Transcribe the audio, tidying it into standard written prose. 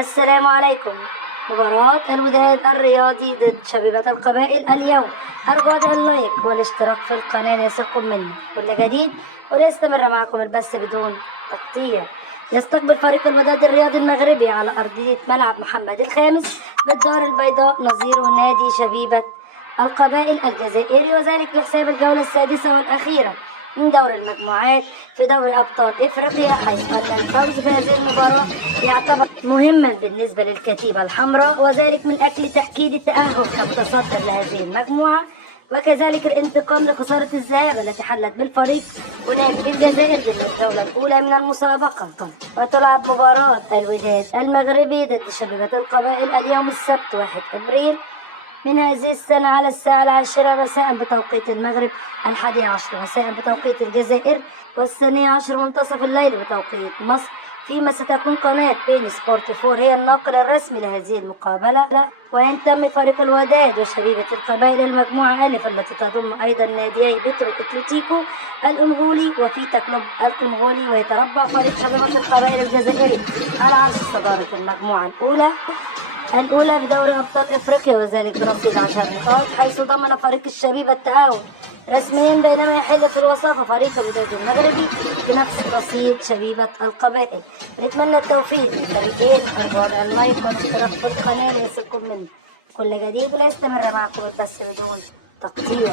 السلام عليكم. مباراة الوداد الرياضي ضد شبيبة القبائل اليوم. أرجو وضع اللايك والاشتراك في القناة ليصلكم مني كل جديد، وليستمر معكم البث بدون تقطيع. يستقبل فريق الوداد الرياضي المغربي على أرضية ملعب محمد الخامس بالدار البيضاء نظيره نادي شبيبة القبائل الجزائري، وذلك لحساب الجولة السادسة والأخيرة من دور المجموعات في دوري أبطال إفريقيا، حيث أن الفوز بهذه المباراة يعتبر مهما بالنسبة للكتيبة الحمراء، وذلك من أجل تأكيد التأهل كمتصدر لهذه المجموعة، وكذلك الانتقام لخسارة الذهاب التي حلت بالفريق هناك في الجزائر ضمن الجولة الأولى من المسابقة. وتلعب مباراة الوداد المغربي ضد شبيبة القبائل اليوم السبت 1 أبريل من هذه السنة على الساعة 10 مساء بتوقيت المغرب، 11 مساء بتوقيت الجزائر، و12 منتصف الليل بتوقيت مصر، فيما ستكون قناة بين سبورت 4 هي الناقل الرسمي لهذه المقابلة. وينتمي فريق الوداد وشبيبة القبائل المجموعة ألف التي تضم أيضا ناديي بترو أتلتيكو الأنغولي وفيتا كلوب الكونغولي، ويتربع فريق شبيبة القبائل الجزائري على عرش صدارة المجموعة الأولى بدوري أبطال إفريقيا، وذلك برصيد 10 نقاط، حيث ضمن فريق الشبيبة التعاون رسميا، بينما يحل في الوصافة فريق الوداد المغربي بنفس رصيد شبيبة القبائل. نتمنى التوفيق للفريقين. أرجو اللايك والاشتراك في القناة ليصلكم مني كل جديد، ولا يستمر معكم البث بدون تقطيع.